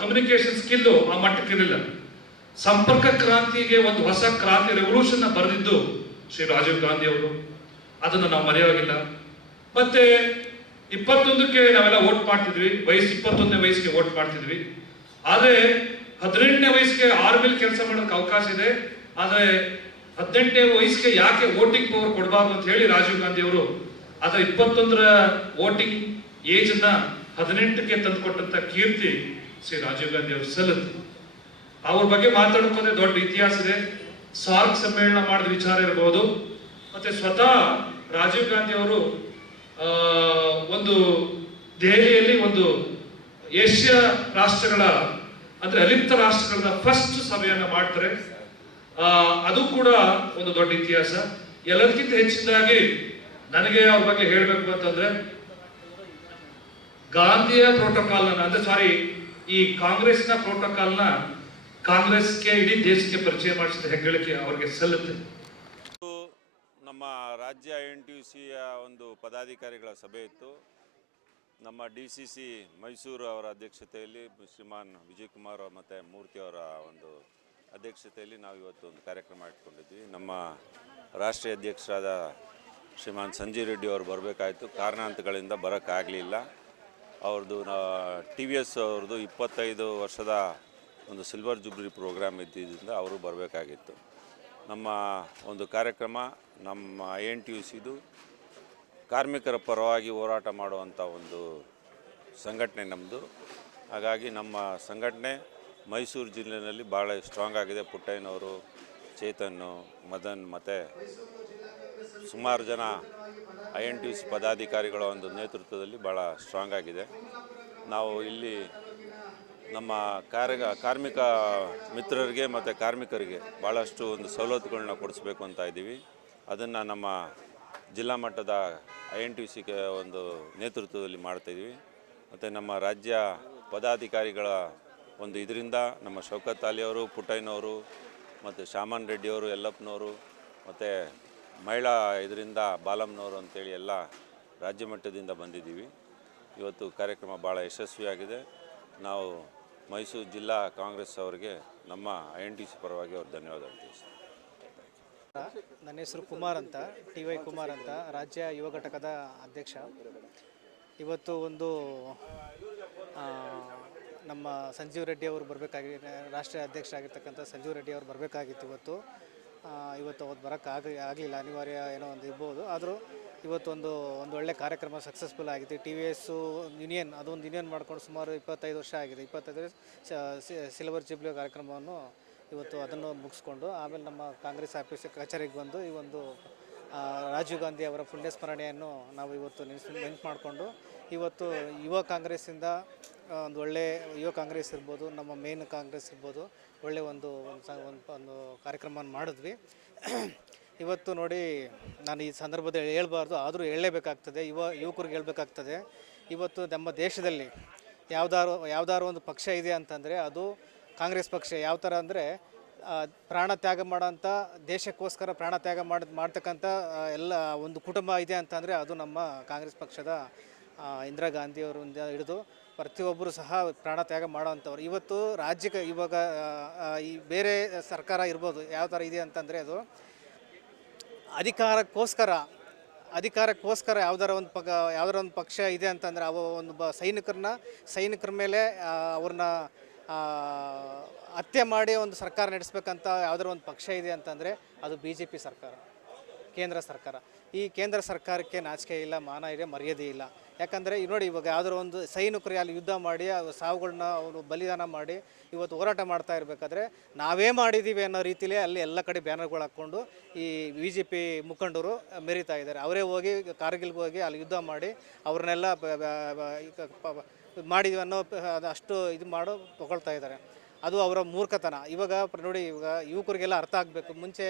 Communication skill ಆ ಮಟ್ಟಕ್ಕಿರಲಿಲ್ಲ. ಸಂಪರ್ಕ ಕ್ರಾಂತಿಗೆ ಒಂದು ಹೊಸ ಕ್ರಾಂತಿ ರೆವಲ್ಯೂಷನ್ ಬರೆದಿದ್ದು ಶ್ರೀ ರಾಜೀವ್ ಗಾಂಧಿ ಅವರು. ಅದನ್ನು ನಾವು ಮರೆಯೋಗಿಲ್ಲ. ಮತ್ತೆ 21ಕ್ಕೆ ನಾವೆಲ್ಲ ವೋಟ್ ಮಾಡ್ತಿದ್ವಿ, 21ನೇ ವಯಸ್ಸಿಗೆ ವೋಟ್ ಮಾಡ್ತಿದ್ವಿ. ಆದರೆ 18ನೇ ವಯಸ್ಸಿಗೆ ಆರ್ಮಿಲ್ ಕೆಲಸ ಮಾಡೋದಕ್ಕೆ ಅವಕಾಶ ಇದೆ. ಆದರೆ 18ನೇ ವಯಸ್ಸಿಗೆ ಯಾಕೆ ವೋಟಿಂಗ್ ಪವರ್ ಕೊಡಬಾರ್ದು ಅಂತ ಹೇಳಿ ರಾಜೀವ್ ಗಾಂಧಿ ಅವರು ಅದರ 21ರ ವೋಟಿಂಗ್ ಏಜ್ ಅನ್ನ 18ಕ್ಕೆ ತಂದುಕೊಟ್ಟಂತ ಕೀರ್ತಿ ಶ್ರೀ ರಾಜೀವ್ ಗಾಂಧಿ ಅವರು ಸಲ್ಲುತ್ತೆ. ಅವ್ರ ಬಗ್ಗೆ ಮಾತಾಡೋಕೆ ದೊಡ್ಡ ಇತಿಹಾಸ ಇದೆ. ಸಾರ್ಕ್ ಸಮ್ಮೇಳನ ಮಾಡಿದ ವಿಚಾರ ಇರಬಹುದು. ಮತ್ತೆ ಸ್ವತಃ ರಾಜೀವ್ ಗಾಂಧಿ ಅವರು ಒಂದು ದೆಹಲಿಯಲ್ಲಿ ಒಂದು ಏಷ್ಯಾ ರಾಷ್ಟ್ರಗಳ ಅಂದ್ರೆ ಅಲಿಪ್ತ ರಾಷ್ಟ್ರಗಳ ಫಸ್ಟ್ ಸಭೆಯನ್ನ ಮಾಡ್ತಾರೆ. ಅದು ಕೂಡ ಒಂದು ದೊಡ್ಡ ಇತಿಹಾಸ. ಎಲ್ಲದಕ್ಕಿಂತ ಹೆಚ್ಚಿನದಾಗಿ ನನಗೆ ಅವ್ರ ಬಗ್ಗೆ ಹೇಳಬೇಕು ಅಂತಂದ್ರೆ, ಗಾಂಧಿಯ ಪ್ರೋಟೋಕಾಲ್ ಅಂದ್ರೆ ಈ ಕಾಂಗ್ರೆಸ್ನ ಪ್ರೋಟೋಕಾಲ್ನ ಕಾಂಗ್ರೆಸ್ಗೆ ಇಡೀ ದೇಶಕ್ಕೆ ಪರಿಚಯ ಮಾಡಿಸಿದ ಹೆಗ್ಗಳಿಕೆ ಅವರಿಗೆ ಸಲ್ಲುತ್ತೆ. ನಮ್ಮ ರಾಜ್ಯ NTUCಯ ಒಂದು ಪದಾಧಿಕಾರಿಗಳ ಸಭೆ ಇತ್ತು. ನಮ್ಮ DCC ಮೈಸೂರು ಅವರ ಅಧ್ಯಕ್ಷತೆಯಲ್ಲಿ ಶ್ರೀಮಾನ್ ವಿಜಯ್ ಕುಮಾರ್ ಮತ್ತು ಮೂರ್ತಿ ಅವರ ಒಂದು ಅಧ್ಯಕ್ಷತೆಯಲ್ಲಿ ನಾವು ಇವತ್ತು ಒಂದು ಕಾರ್ಯಕ್ರಮ ಇಟ್ಕೊಂಡಿದ್ವಿ. ನಮ್ಮ ರಾಷ್ಟ್ರೀಯ ಅಧ್ಯಕ್ಷರಾದ ಶ್ರೀಮಾನ್ ಸಂಜೀವ್ ರೆಡ್ಡಿ ಅವರು ಬರಬೇಕಾಯಿತು, ಕಾರಣಾಂತರಗಳಿಂದ ಬರೋಕ್ಕಾಗಲಿಲ್ಲ. ಅವ್ರದ್ದು TVS ಅವ್ರದ್ದು 25 ವರ್ಷದ ಒಂದು ಸಿಲ್ವರ್ ಜುಬ್ಲಿ ಪ್ರೋಗ್ರಾಮ್ ಇದ್ದಿದ್ದರಿಂದ ಅವರು ಬರಬೇಕಾಗಿತ್ತು. ನಮ್ಮ ಒಂದು ಕಾರ್ಯಕ್ರಮ ನಮ್ಮ NTUCದು ಕಾರ್ಮಿಕರ ಪರವಾಗಿ ಹೋರಾಟ ಮಾಡುವಂಥ ಒಂದು ಸಂಘಟನೆ ನಮ್ಮದು. ಹಾಗಾಗಿ ನಮ್ಮ ಸಂಘಟನೆ ಮೈಸೂರು ಜಿಲ್ಲೆಯಲ್ಲಿ ಭಾಳ ಸ್ಟ್ರಾಂಗ್ ಆಗಿದೆ. ಪುಟ್ಟಯ್ಯನವರು, ಚೇತನ್, ಮದನ್ ಮತ್ತು ಸುಮಾರು ಜನ NTUC ಪದಾಧಿಕಾರಿಗಳ ಒಂದು ನೇತೃತ್ವದಲ್ಲಿ ಭಾಳ ಸ್ಟ್ರಾಂಗ್ ಆಗಿದೆ. ನಾವು ಇಲ್ಲಿ ನಮ್ಮ ಕಾರ್ಮಿಕ ಮಿತ್ರರಿಗೆ ಮತ್ತು ಕಾರ್ಮಿಕರಿಗೆ ಭಾಳಷ್ಟು ಒಂದು ಸವಲತ್ತುಗಳನ್ನ ಕೊಡಿಸ್ಬೇಕು ಅಂತ ಇದ್ದೀವಿ. ಅದನ್ನು ನಮ್ಮ ಜಿಲ್ಲಾ ಮಟ್ಟದ NTUCಗೆ ಒಂದು ನೇತೃತ್ವದಲ್ಲಿ ಮಾಡ್ತಾಯಿದ್ವಿ. ಮತ್ತು ನಮ್ಮ ರಾಜ್ಯ ಪದಾಧಿಕಾರಿಗಳ ಒಂದು ಇದರಿಂದ ನಮ್ಮ ಶೌಕತ್ ಅಲಿಯವರು, ಪುಟ್ಟಯ್ಯನವರು ಮತ್ತು ಶಾಮನ್ ರೆಡ್ಡಿಯವರು, ಯಲ್ಲಪ್ಪನವರು ಮತ್ತು ಮಹಿಳಾ ಇದರಿಂದ ಬಾಲಮ್ಮನವರು ಅಂತೇಳಿ ಎಲ್ಲ ರಾಜ್ಯ ಮಟ್ಟದಿಂದ ಬಂದಿದ್ದೀವಿ. ಇವತ್ತು ಕಾರ್ಯಕ್ರಮ ಭಾಳ ಯಶಸ್ವಿಯಾಗಿದೆ. ನಾವು ಮೈಸೂರು ಜಿಲ್ಲಾ ಕಾಂಗ್ರೆಸ್ ಅವರಿಗೆ ನಮ್ಮ NTUC ಪರವಾಗಿ ಅವ್ರು ಧನ್ಯವಾದ ತಿಳಿಸ್ತೀವಿ. ನನ್ನ ಹೆಸರು ಕುಮಾರ್ ಅಂತ, TY ಕುಮಾರ್ ಅಂತ, ರಾಜ್ಯ ಯುವ ಘಟಕದ ಅಧ್ಯಕ್ಷ. ಇವತ್ತು ಒಂದು ನಮ್ಮ ಸಂಜೀವ್ ರೆಡ್ಡಿ ಅವರು ಬರಬೇಕಾಗಿದೆ, ರಾಷ್ಟ್ರೀಯ ಅಧ್ಯಕ್ಷರಾಗಿರ್ತಕ್ಕಂಥ ಸಂಜೀವ್ ರೆಡ್ಡಿ ಅವರು ಬರಬೇಕಾಗಿತ್ತು. ಇವತ್ತು ಅವ್ರು ಆಗಲಿಲ್ಲ, ಅನಿವಾರ್ಯ ಏನೋ ಒಂದು ಇರ್ಬೋದು. ಆದರೂ ಇವತ್ತು ಒಂದು ಒಳ್ಳೆ ಕಾರ್ಯಕ್ರಮ ಸಕ್ಸಸ್ಫುಲ್ ಆಗಿದೆ. TVS ಯೂನಿಯನ್ ಅದೊಂದು ಯೂನಿಯನ್ ಮಾಡ್ಕೊಂಡು ಸುಮಾರು 25 ವರ್ಷ ಆಗಿದೆ. 25 ಸಿಲ್ವರ್ ಜುಬ್ಲಿ ಕಾರ್ಯಕ್ರಮವನ್ನು ಇವತ್ತು ಅದನ್ನು ಮುಗಿಸ್ಕೊಂಡು ಆಮೇಲೆ ನಮ್ಮ ಕಾಂಗ್ರೆಸ್ ಆಫೀಸ್ ಕಚೇರಿಗೆ ಬಂದು ಈ ಒಂದು ರಾಜೀವ್ ಗಾಂಧಿ ಅವರ ಪುಣ್ಯ ಸ್ಮರಣೆಯನ್ನು ನಾವು ಇವತ್ತು ನೆನಪು ಮಾಡಿಕೊಂಡು ಇವತ್ತು ಯುವ ಕಾಂಗ್ರೆಸ್ಸಿಂದ ಒಂದು ಒಳ್ಳೆ ಯುವ ಕಾಂಗ್ರೆಸ್ ಇರ್ಬೋದು, ನಮ್ಮ ಮೇನ್ ಕಾಂಗ್ರೆಸ್ ಇರ್ಬೋದು, ಒಳ್ಳೆಯ ಒಂದು ಕಾರ್ಯಕ್ರಮವನ್ನು ಮಾಡಿದ್ವಿ. ಇವತ್ತು ನೋಡಿ, ನಾನು ಈ ಸಂದರ್ಭದಲ್ಲಿ ಹೇಳ್ಬಾರ್ದು, ಆದರೂ ಹೇಳಲೇಬೇಕಾಗ್ತದೆ, ಯುವಕರಿಗೆ ಹೇಳಬೇಕಾಗ್ತದೆ. ಇವತ್ತು ನಮ್ಮ ದೇಶದಲ್ಲಿ ಯಾವ್ದಾರು ಒಂದು ಪಕ್ಷ ಇದೆ ಅಂತಂದರೆ ಅದು ಕಾಂಗ್ರೆಸ್ ಪಕ್ಷ. ಯಾವ ಥರ ಅಂದರೆ ಪ್ರಾಣ ತ್ಯಾಗ ಮಾಡೋಂಥ, ದೇಶಕ್ಕೋಸ್ಕರ ಪ್ರಾಣ ತ್ಯಾಗ ಮಾಡ್ತಕ್ಕಂಥ ಎಲ್ಲ ಒಂದು ಕುಟುಂಬ ಇದೆ ಅಂತಂದರೆ ಅದು ನಮ್ಮ ಕಾಂಗ್ರೆಸ್ ಪಕ್ಷದ ಇಂದಿರಾ ಗಾಂಧಿಯವರಿಂದ ಹಿಡಿದು ಪ್ರತಿಯೊಬ್ಬರು ಸಹ ಪ್ರಾಣ ತ್ಯಾಗ ಮಾಡೋವಂಥವ್ರು. ಇವತ್ತು ರಾಜ್ಯಕ್ಕೆ ಇವಾಗ ಈ ಬೇರೆ ಸರ್ಕಾರ ಇರ್ಬೋದು, ಯಾವ ಥರ ಇದೆ ಅಂತಂದರೆ ಅದು ಅಧಿಕಾರಕ್ಕೋಸ್ಕರ ಯಾವ್ದಾರ ಒಂದು ಪಕ್ಷ ಇದೆ ಅಂತಂದರೆ ಅವ ಒಂದು ಸೈನಿಕರ ಮೇಲೆ ಅವ್ರನ್ನ ಹತ್ಯೆ ಮಾಡಿ ಒಂದು ಸರ್ಕಾರ ನಡೆಸಬೇಕಂತ ಯಾವ್ದಾರ ಒಂದು ಪಕ್ಷ ಇದೆ ಅಂತಂದರೆ ಅದು BJP ಸರ್ಕಾರ, ಕೇಂದ್ರ ಸರ್ಕಾರ. ಈ ಕೇಂದ್ರ ಸರ್ಕಾರಕ್ಕೆ ನಾಚಿಕೆ ಇಲ್ಲ, ಮಾನ ಇದೆ, ಮರ್ಯಾದೆ ಇಲ್ಲ. ಯಾಕಂದರೆ ನೋಡಿ, ಇವಾಗ ಯಾವುದಾದ್ರು ಒಂದು ಸೈನಿಕರು ಅಲ್ಲಿ ಯುದ್ಧ ಮಾಡಿ ಸಾವುಗಳನ್ನ ಅವರು ಬಲಿದಾನ ಮಾಡಿ ಇವತ್ತು ಹೋರಾಟ ಮಾಡ್ತಾ ಇರಬೇಕಾದ್ರೆ ನಾವೇ ಮಾಡಿದ್ದೀವಿ ಅನ್ನೋ ರೀತಿಯಲ್ಲೇ ಅಲ್ಲಿ ಎಲ್ಲ ಕಡೆ ಬ್ಯಾನರ್ಗಳು ಹಾಕ್ಕೊಂಡು ಈ BJP ಮುಖಂಡರು ಮೆರೀತಾ ಇದ್ದಾರೆ. ಅವರೇ ಹೋಗಿ ಕಾರ್ಗಿಲ್ಗೆ ಹೋಗಿ ಅಲ್ಲಿ ಯುದ್ಧ ಮಾಡಿ ಅವ್ರನ್ನೆಲ್ಲ ಮಾಡಿದ್ವಿ ಅನ್ನೋ ಅಷ್ಟು ತಗೊಳ್ತಾ ಇದ್ದಾರೆ. ಅದು ಅವರ ಮೂರ್ಖತನ. ಇವಾಗ ನೋಡಿ, ಇವಾಗ ಯುವಕರಿಗೆಲ್ಲ ಅರ್ಥ ಆಗಬೇಕು. ಮುಂಚೆ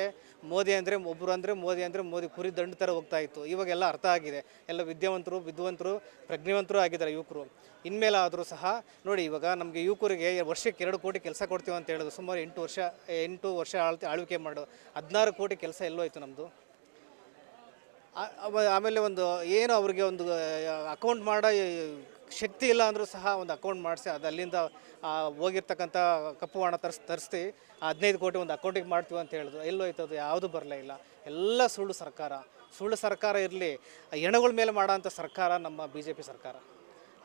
ಮೋದಿ ಅಂದರೆ ಮೋದಿ ಕುರಿ ದಂಡು ಥರ ಹೋಗ್ತಾ ಇತ್ತು. ಇವಾಗೆಲ್ಲ ಅರ್ಥ ಆಗಿದೆ. ಎಲ್ಲ ವಿದ್ಯಾವಂತರು ಪ್ರಜ್ಞಾವಂತರು ಆಗಿದ್ದಾರೆ ಯುವಕರು. ಇನ್ಮೇಲೆ ಆದರೂ ಸಹ ನೋಡಿ, ಇವಾಗ ನಮಗೆ ಯುವಕರಿಗೆ ವರ್ಷಕ್ಕೆ 2 ಕೋಟಿ ಕೆಲಸ ಕೊಡ್ತೀವಿ ಅಂತ ಹೇಳಿದ್ರು. ಸುಮಾರು 8 ವರ್ಷ ಆಳ್ವಿಕೆ ಮಾಡೋ 16 ಕೋಟಿ ಕೆಲಸ ಎಲ್ಲೋಯ್ತು ನಮ್ಮದು. ಆಮೇಲೆ ಒಂದು ಏನು ಅವ್ರಿಗೆ ಒಂದು ಅಕೌಂಟ್ ಮಾಡೋ ಶಕ್ತಿ ಇಲ್ಲ ಅಂದರೂ ಸಹ ಒಂದು ಅಕೌಂಟ್ ಮಾಡಿಸಿ ಅದು ಅಲ್ಲಿಂದ ಹೋಗಿರ್ತಕ್ಕಂಥ ಕಪ್ಪು ಹಣ ತರಿಸಿ 15 ಕೋಟಿ ಒಂದು ಅಕೌಂಟಿಗೆ ಮಾಡ್ತೀವಿ ಅಂತ ಹೇಳಿದ್ರು. ಎಲ್ಲೋ ಹೋಯ್ತದು, ಯಾವುದು ಬರಲೇ ಇಲ್ಲ. ಎಲ್ಲ ಸುಳ್ಳು ಸರ್ಕಾರ ಇರಲಿ, ಹೆಣಗಳ ಮೇಲೆ ಮಾಡೋಂಥ ಸರ್ಕಾರ ನಮ್ಮ BJP ಸರ್ಕಾರ.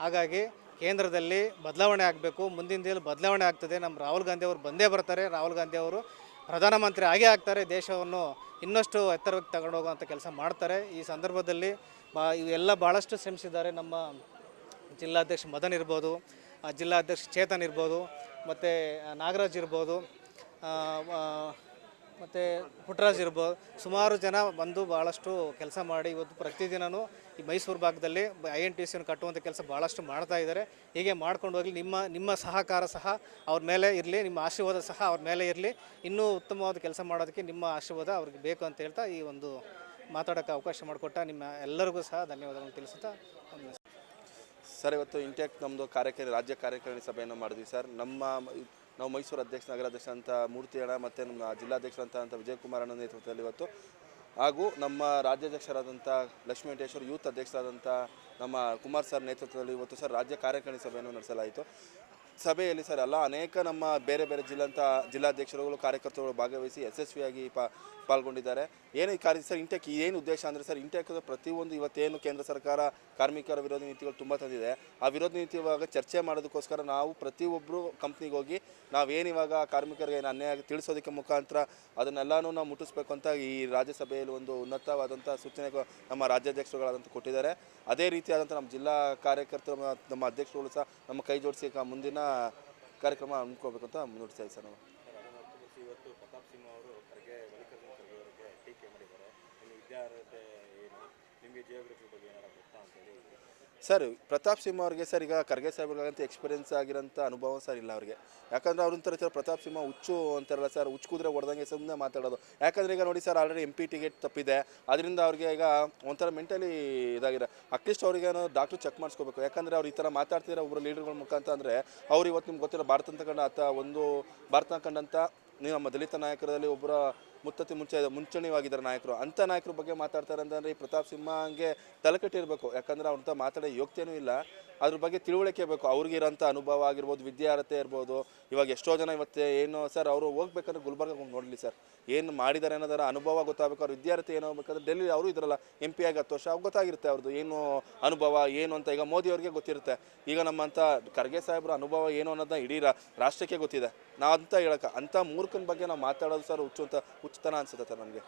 ಹಾಗಾಗಿ ಕೇಂದ್ರದಲ್ಲಿ ಬದಲಾವಣೆ ಆಗಬೇಕು. ಮುಂದಿನ ದಿನದಲ್ಲಿ ಬದಲಾವಣೆ ಆಗ್ತದೆ. ನಮ್ಮ ರಾಹುಲ್ ಗಾಂಧಿ ಅವರು ಬಂದೇ ಬರ್ತಾರೆ. ರಾಹುಲ್ ಗಾಂಧಿ ಅವರು ಪ್ರಧಾನಮಂತ್ರಿ ಆಗೇ ಆಗ್ತಾರೆ. ದೇಶವನ್ನು ಇನ್ನಷ್ಟು ಎತ್ತರಕ್ಕೆ ತಗೊಂಡು ಹೋಗುವಂಥ ಕೆಲಸ ಮಾಡ್ತಾರೆ. ಈ ಸಂದರ್ಭದಲ್ಲಿ ಇವೆಲ್ಲ ಭಾಳಷ್ಟು ಶ್ರಮಿಸಿದ್ದಾರೆ. ನಮ್ಮ ಜಿಲ್ಲಾಧ್ಯಕ್ಷ ಮದನ್ ಇರ್ಬೋದು, ಜಿಲ್ಲಾಧ್ಯಕ್ಷ ಚೇತನ್ ಇರ್ಬೋದು, ಮತ್ತು ನಾಗರಾಜ್ ಇರ್ಬೋದು, ಮತ್ತು ಪುಟ್ಟರಾಜ್ ಇರ್ಬೋದು, ಸುಮಾರು ಜನ ಬಂದು ಭಾಳಷ್ಟು ಕೆಲಸ ಮಾಡಿ ಇವತ್ತು ಪ್ರತಿದಿನವೂ ಈ ಮೈಸೂರು ಭಾಗದಲ್ಲಿ INTUCಯನ್ನು ಕಟ್ಟುವಂಥ ಕೆಲಸ ಭಾಳಷ್ಟು ಮಾಡ್ತಾ ಇದ್ದಾರೆ. ಹೀಗೆ ಮಾಡ್ಕೊಂಡು ಹೋಗಲಿ. ನಿಮ್ಮ ಸಹಕಾರ ಸಹ ಅವ್ರ ಮೇಲೆ ಇರಲಿ, ನಿಮ್ಮ ಆಶೀರ್ವಾದ ಸಹ ಅವ್ರ ಮೇಲೆ ಇರಲಿ. ಇನ್ನೂ ಉತ್ತಮವಾದ ಕೆಲಸ ಮಾಡೋದಕ್ಕೆ ನಿಮ್ಮ ಆಶೀರ್ವಾದ ಅವ್ರಿಗೆ ಬೇಕು ಅಂತ ಹೇಳ್ತಾ ಈ ಒಂದು ಮಾತಾಡೋಕ್ಕೆ ಅವಕಾಶ ಮಾಡಿಕೊಟ್ಟ ನಿಮ್ಮ ಎಲ್ಲರಿಗೂ ಸಹ ಧನ್ಯವಾದಗಳನ್ನು ತಿಳಿಸುತ್ತಾ ಸರ್, ಇವತ್ತು ಇಂಟೆಕ್ ನಮ್ಮದು ರಾಜ್ಯ ಕಾರ್ಯಕಾರಿಣಿ ಸಭೆಯನ್ನು ಮಾಡಿದ್ವಿ ಸರ್. ನಾವು ಮೈಸೂರು ಅಧ್ಯಕ್ಷ, ನಗರಾಧ್ಯಕ್ಷ ಅಂತ ಮೂರ್ತಿ ಅಣ್ಣ ಮತ್ತು ನಮ್ಮ ಜಿಲ್ಲಾಧ್ಯಕ್ಷರಂತ ವಿಜಯಕುಮಾರ್ ಅಣ್ಣ ನೇತೃತ್ವದಲ್ಲಿ ಇವತ್ತು, ಹಾಗೂ ನಮ್ಮ ರಾಜ್ಯಾಧ್ಯಕ್ಷರಾದಂಥ ಲಕ್ಷ್ಮೀ ವೆಂಕಟೇಶ್ವರ, ಯೂತ್ ಅಧ್ಯಕ್ಷರಾದಂಥ ನಮ್ಮ ಕುಮಾರ್ ಸರ್ ನೇತೃತ್ವದಲ್ಲಿ ಇವತ್ತು ಸರ್ ರಾಜ್ಯ ಕಾರ್ಯಕಾರಿಣಿ ಸಭೆಯನ್ನು ನಡೆಸಲಾಯಿತು. ಸಭೆಯಲ್ಲಿ ಸರ್ ಅನೇಕ ನಮ್ಮ ಬೇರೆ ಬೇರೆ ಜಿಲ್ಲಾಧ್ಯಕ್ಷರುಗಳು, ಕಾರ್ಯಕರ್ತರುಗಳು ಭಾಗವಹಿಸಿ ಯಶಸ್ವಿಯಾಗಿ ಪಾಲ್ಗೊಂಡಿದ್ದಾರೆ. ಏನು ಈ ಕಾರ್ಯ ಸರ್ ಇಂಟೆಕ್ ಏನು ಉದ್ದೇಶ ಅಂದರೆ ಸರ್, ಇಂಟೆಕ್ ಪ್ರತಿಯೊಂದು ಇವತ್ತೇನು ಕೇಂದ್ರ ಸರ್ಕಾರ ಕಾರ್ಮಿಕರ ವಿರೋಧಿ ನೀತಿಗಳು ತುಂಬ ತಂದಿದೆ, ಆ ವಿರೋಧಿ ನೀತಿ ಇವಾಗ ಚರ್ಚೆ ಮಾಡೋದಕ್ಕೋಸ್ಕರ ನಾವು ಪ್ರತಿಯೊಬ್ಬರು ಕಂಪ್ನಿಗೆ ಹೋಗಿ ನಾವೇನು ಇವಾಗ ಕಾರ್ಮಿಕರಿಗೆ ಏನು ಅನ್ಯಾಯ ತಿಳಿಸೋದಕ್ಕೆ ಮುಖಾಂತರ ಅದನ್ನೆಲ್ಲನೂ ನಾವು ಮುಟ್ಟಿಸ್ಬೇಕು ಅಂತ ಈ ರಾಜ್ಯಸಭೆಯಲ್ಲಿ ಒಂದು ಉನ್ನತವಾದಂಥ ಸೂಚನೆ ನಮ್ಮ ರಾಜ್ಯಾಧ್ಯಕ್ಷರುಗಳಾದಂಥ ಕೊಟ್ಟಿದ್ದಾರೆ. ಅದೇ ರೀತಿಯಾದಂಥ ನಮ್ಮ ಜಿಲ್ಲಾ ಕಾರ್ಯಕರ್ತರು, ನಮ್ಮ ಅಧ್ಯಕ್ಷರುಗಳು ಸಹ ನಮ್ಮ ಕೈ ಜೋಡಿಸಿ ಮುಂದಿನ ಕಾರ್ಯಕ್ರಮ ಹಮ್ಮಿಕೋಬೇಕು ಅಂತ ಮುನ್ನುಡಿಸ್ತಾ ಇದ್ದೀವಿ ಸರ್ ನಾವು. ಇವತ್ತು ಪ್ರತಾಪ್ ಸಿಂಹ ಅವರು ಖರ್ಗೆ ಅವರಿಗೆ ಟೀಕೆ ಮಾಡಿದ್ದಾರೆ. ವಿದ್ಯಾರ್ಹತೆ ಏನು, ನಿಮಗೆ ಜಿಯೋಗ್ರಫಿ ಬಗ್ಗೆ ಏನಾರ ಗೊತ್ತಾ ಅಂತೇಳಿ ಸರ್, ಪ್ರತಾಪ್ ಸಿಂಹ ಅವ್ರಿಗೆ ಸರ್ ಈಗ ಖರ್ಗೆ ಸಾಹೇಬ್ರಿಗಂತ ಎಕ್ಸ್ಪೀರಿಯನ್ಸ್ ಆಗಿರೋಂಥ ಅನುಭವ ಸರ್ ಇಲ್ಲ ಅವ್ರಿಗೆ. ಯಾಕಂದರೆ ಅವ್ರಂತಾರೆ ಸರ್ ಪ್ರತಾಪ್ ಸಿಂಹ ಹುಚ್ಚು ಅಂತಾರಲ್ಲ ಸರ್, ಹುಚ್ಚು ಕೂದ್ರೆ ಹೊಡೆದಂಗೆ ಸುಮ್ಮನೆ ಮಾತಾಡೋದು. ಯಾಕಂದರೆ ಈಗ ನೋಡಿ ಸರ್, ಆಲ್ರೆಡಿ MP ಟಿಕೆಟ್ ತಪ್ಪಿದೆ, ಅದರಿಂದ ಅವ್ರಿಗೆ ಈಗ ಒಂಥರ ಮೆಂಟಲಿ ಇದಾಗಿದೆ. ಅಟ್ಲೀಸ್ಟ್ ಅವ್ರಿಗೆ ಡಾಕ್ಟ್ರು ಚೆಕ್ ಮಾಡಿಸ್ಕೋಬೇಕು. ಯಾಕಂದರೆ ಅವ್ರು ಈ ಥರ ಮಾತಾಡ್ತಿರೋ ಒಬ್ಬರು ಲೀಡರ್ಗಳ ಮುಖಾಂತರ ಅಂದರೆ ಅವ್ರು ಇವತ್ತು ನಿಮ್ಗೆ ಗೊತ್ತಿರೋ ಭಾರತ ಕಂಡಂಥ ನಮ್ಮ ದಲಿತ ನಾಯಕರಲ್ಲಿ ಒಬ್ಬರ ಮುಂಚೂಣಿವಾಗಿದ್ದಾರೆ ನಾಯಕರು. ಅಂಥ ನಾಯಕರ ಬಗ್ಗೆ ಮಾತಾಡ್ತಾರೆ ಅಂತಂದರೆ ಈ ಪ್ರತಾಪ್ ಸಿಂಹಂಗೆ ತಲೆಕೆಟ್ಟಿರಬೇಕು. ಯಾಕಂದರೆ ಅವ್ರಂಥ ಮಾತಾಡೋ ಯೋಗ್ಯತೆಯೂ ಇಲ್ಲ. ಅದ್ರ ಬಗ್ಗೆ ತಿಳುವಳಿಕೆ ಬೇಕು. ಅವ್ರಿಗಿರೋಂಥ ಅನುಭವ ಆಗಿರ್ಬೋದು, ವಿದ್ಯಾರ್ಹತೆ ಇರ್ಬೋದು. ಇವಾಗ ಎಷ್ಟೋ ಜನ ಇವತ್ತು ಏನು ಸರ್, ಅವರು ಹೋಗ್ಬೇಕಂದ್ರೆ ಗುಲ್ಬರ್ಗ ಹೋಗಿ ನೋಡಲಿ ಸರ್, ಏನು ಮಾಡಿದ್ದಾರೆ ಅನ್ನೋದರ ಅನುಭವ ಗೊತ್ತಾಗಬೇಕು. ಅವ್ರ ವಿದ್ಯಾರ್ಥಿ ಏನೋ ಹೋಗ್ಬೇಕಂದ್ರೆ ಡೆಲ್ಲಿ ಅವರು ಇದ್ರಲ್ಲ MP ಆಗಿ 10 ವರ್ಷ ಅವ್ರು ಗೊತ್ತಾಗಿರುತ್ತೆ ಅವ್ರದ್ದು ಏನು ಅನುಭವ ಏನು ಅಂತ. ಈಗ ಮೋದಿ ಅವ್ರಿಗೆ ಗೊತ್ತಿರುತ್ತೆ. ಈಗ ನಮ್ಮಂಥ ಖರ್ಗೆ ಸಾಹೇಬ್ರ ಅನುಭವ ಏನು ಅನ್ನೋದನ್ನ ಇಡೀ ರಾಷ್ಟ್ರಕ್ಕೆ ಗೊತ್ತಿದೆ. ನಾವು ಅಂತ ಹೇಳಕ್ಕೆ ಅಂಥ ಮೂರ್ಖನ ಬಗ್ಗೆ ನಾವು ಮಾತಾಡೋದು ಸರ್ ಹುಚ್ಚುತನ ಅನ್ಸುತ್ತೆ ಸರ್ ನನಗೆ.